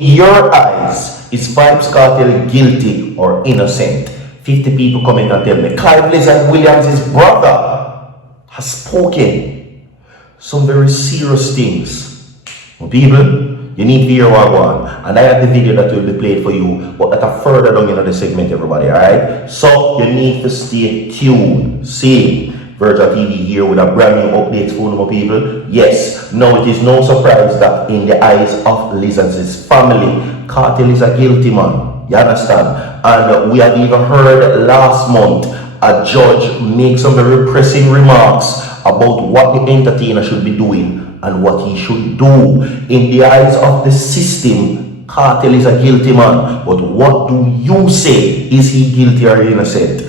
In your eyes, is VYBZ KARTEL guilty or innocent? 50 people come in and tell me, Clive Lizard Williams' brother has spoken some very serious things. People, you need to hear what I want. And I have the video that will be played for you, but that are further down in the segment, everybody, alright? So, you need to stay tuned. See, VYBZ TV here with a brand new update for you people. Yes, now it is no surprise that in the eyes of Lizard's family, Kartel is a guilty man. You understand? And we have even heard last month a judge make some very pressing remarks about what the entertainer should be doing and what he should do. In the eyes of the system, Kartel is a guilty man. But what do you say? Is he guilty or innocent?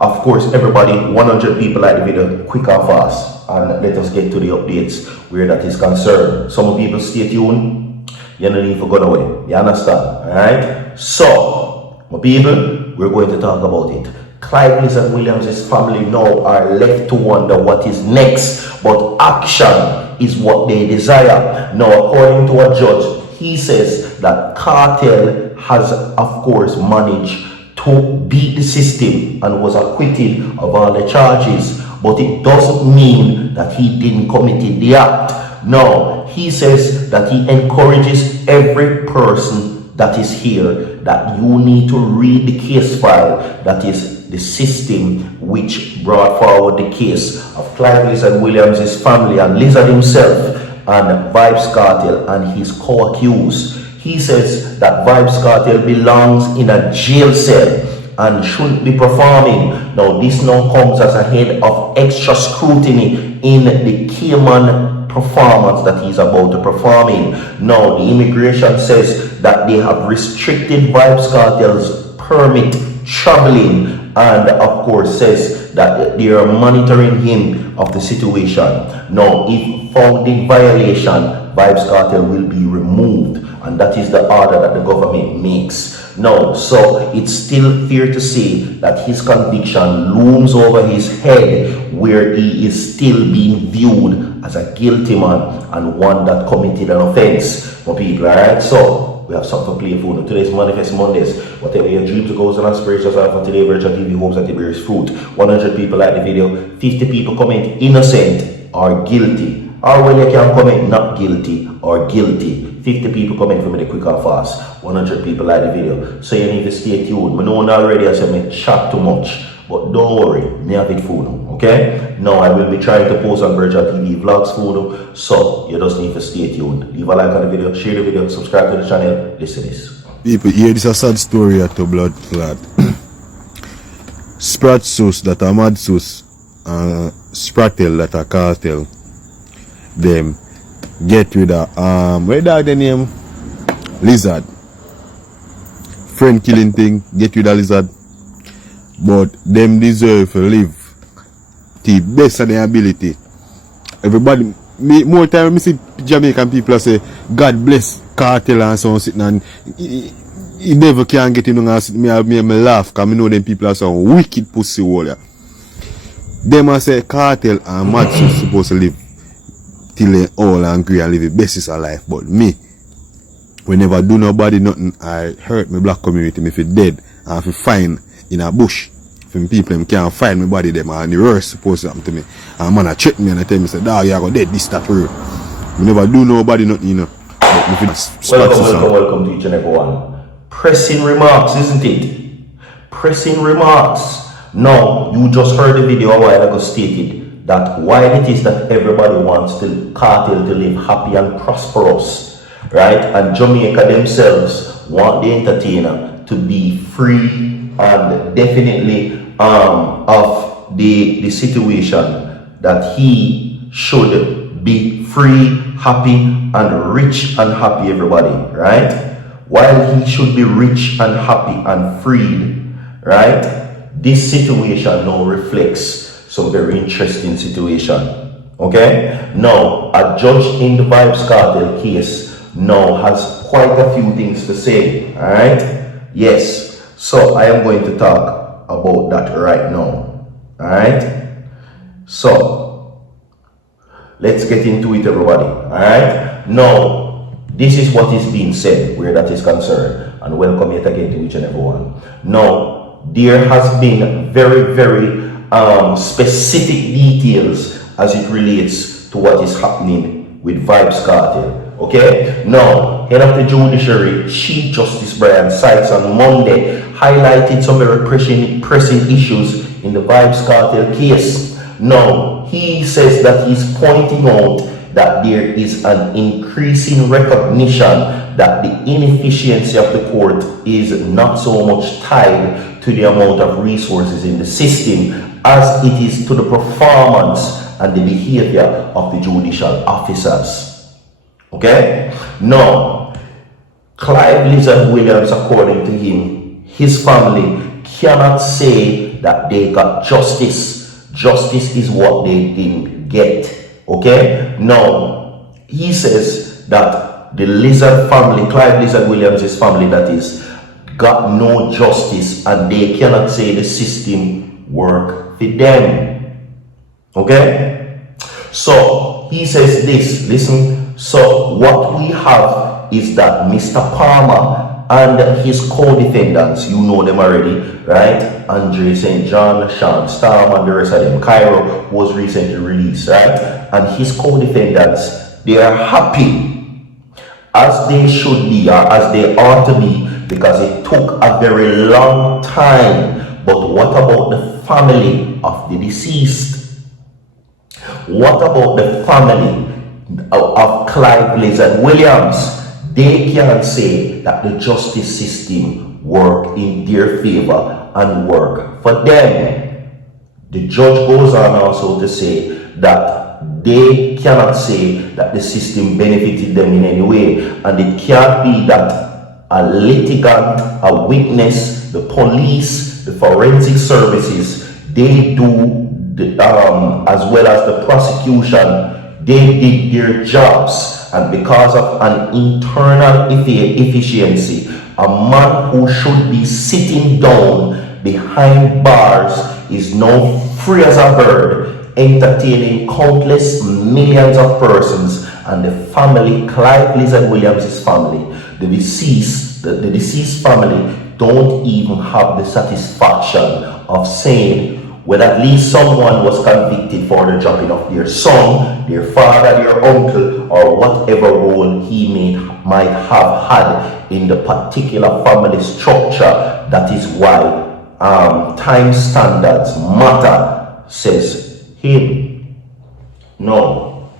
Of course, everybody, 100 people like the video, quick and fast. And let us get to the updates where that is concerned. Some people stay tuned. You don't need to go away. You understand? Alright? So, my people, we're going to talk about it. Clive Lizard Williams' family now are left to wonder what is next. But action is what they desire. Now, according to a judge, he says that Kartel has, of course, managed to beat the system and was acquitted of all the charges, but it doesn't mean that he didn't commit the act. No, he says that he encourages every person that is here that you need to read the case file, that is the system which brought forward the case of Clive Lizard Williams' family and Lizard himself and VYBZ KARTEL and his co-accused. He says that VYBZ KARTEL belongs in a jail cell and shouldn't be performing. Now, this now comes as a head of extra scrutiny in the Cayman performance that he's about to perform in. Now, the immigration says that they have restricted VYBZ KARTEL's permit traveling and, of course, says that they are monitoring him of the situation. Now, if found in violation, VYBZ KARTEL will be removed. And that is the order that the government makes. Now, so it's still fair to say that his conviction looms over his head, where he is still being viewed as a guilty man and one that committed an offense. My people, alright? So, we have something to play for. Today's Manifest Mondays. Whatever your dreams, goals, and aspirations are for today, VYBZ TV hopes that it bears fruit. 100 people like the video, 50 people comment innocent or guilty. Or when you can comment not guilty or guilty. 50 people comment for me the quick and fast. 100 people like the video. So you need to stay tuned. I know already I said me chat too much. But don't worry, me have it for you. Okay? Now I will be trying to post on VYBZ TV vlogs for you. So you just need to stay tuned. Leave a like on the video, share the video, subscribe to the channel. Listen to this. People, here this is a sad story at the blood clot. Sprat Sus that are mad sus, Spratel that are cartel. Them get rid of where dog the name? Lizard. Friend killing thing, get rid of Lizard. But them deserve to live the best of their ability. Everybody, more time I see Jamaican people say, God bless Kartel and so on sitting and he never can get in and sit me laugh because I know them people are some wicked pussy warrior. Them I say Kartel and Matsu supposed to live till they all angry and live the best of life. But me, we never do nobody nothing. I hurt my black community. If it dead and if it fine in a bush, from people them can't find my body them and the worst supposed to happen to me. And man I check me and I tell me say, dog, you are dead this that real. We never do nobody nothing, you know. But if welcome to each and every one. Pressing remarks, isn't it? Pressing remarks. Now, you just heard the video a while ago stated that while it is that everybody wants the Kartel to live happy and prosperous, right? And Jamaica themselves want the entertainer to be free and definitely of the situation that he should be free, happy, and rich and happy, everybody, right? While he should be rich and happy and freed, right? This situation now reflects some very interesting situation. Okay? Now, a judge in the VYBZ KARTEL case now has quite a few things to say. Alright? Yes. So I am going to talk about that right now. Alright? So let's get into it, everybody. Alright? Now, This is what is being said where that is concerned. And welcome yet again to each and every one. Now, there has been very, very specific details as it relates to what is happening with VYBZ Kartel. Okay? Now, head of the Judiciary, Chief Justice Brian Sykes on Monday highlighted some very pressing issues in the VYBZ Kartel case. Now, he says that he's pointing out that there is an increasing recognition that the inefficiency of the court is not so much tied to the amount of resources in the system as it is to the performance and the behavior of the judicial officers. Okay? Now, Clive Lizard Williams, according to him, his family cannot say that they got justice. Justice is what they didn't get. Okay? Now, he says that the Lizard family, Clive Lizard Williams' family, that is, got no justice and they cannot say the system work for them. Okay? So, he says this, listen. So, what we have is that Mr. Palmer and his co-defendants, you know them already, right? Andre St. John, Sean Storm, and the rest of them. Cairo was recently released, right? And his co-defendants, they are happy, as they should be, or as they ought to be, because it took a very long time. But what about the family of the deceased? What about the family of Clive Lizard Williams? They can say that the justice system work in their favor and work for them. The judge goes on also to say that they cannot say that the system benefited them in any way, and it can't be that a litigant, a witness, the police, the forensic services, they do as well as the prosecution, they did their jobs. And because of an internal efficiency, a man who should be sitting down behind bars is now free as a bird, entertaining countless millions of persons. And the family, Clive Lizard Williams' family, the deceased family, don't even have the satisfaction of saying, well, at least someone was convicted for the dropping of their son, their father, their uncle, or whatever role he might have had in the particular family structure. That is why time standards matter, says him. No,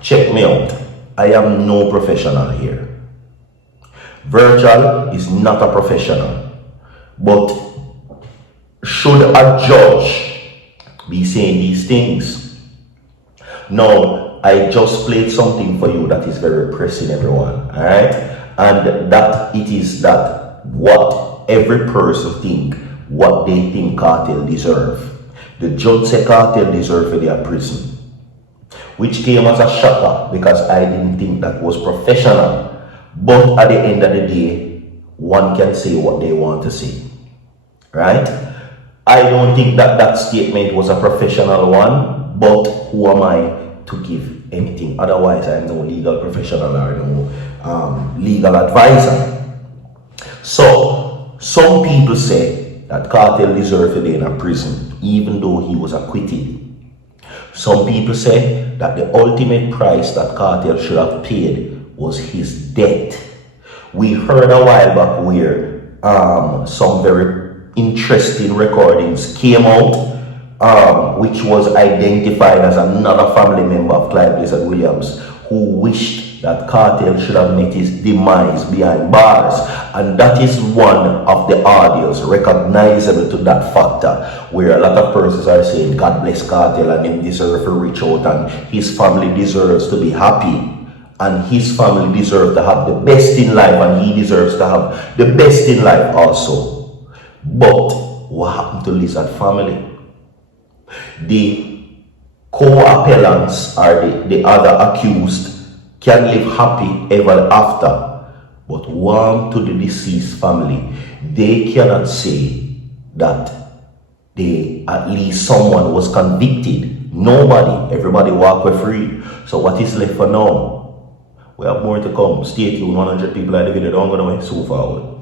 check me out. I am no professional here. Virgil is not a professional, but should a judge be saying these things? Now, I just played something for you that is very pressing, everyone. Alright? And that it is that what every person think, what they think Kartel deserve. The judge said Kartel deserve for their prison, which came as a shocker because I didn't think that was professional. But at the end of the day, one can say what they want to say. Right? I don't think that statement was a professional one, but who am I to give anything? Otherwise, I'm no legal professional or no legal advisor. So, some people say that Kartel deserved to be in a prison, even though he was acquitted. Some people say that the ultimate price that Kartel should have paid was his death. We heard a while back where some very interesting recordings came out, which was identified as another family member of Clive Lizard Williams who wished that Kartel should have met his demise behind bars. And that is one of the audios recognizable to that factor, where a lot of persons are saying, God bless Kartel and him deserve to reach out and his family deserves to be happy. And his family deserves to have the best in life, and he deserves to have the best in life also. But what happened to Lizard family? The co-appellants or the other accused can live happy ever after. But one to the deceased family, they cannot say that at least someone was convicted. Nobody, everybody walk away free. So what is left for now? We have more to come. Stay tuned. 100 people at the video. Don't go away. So forward.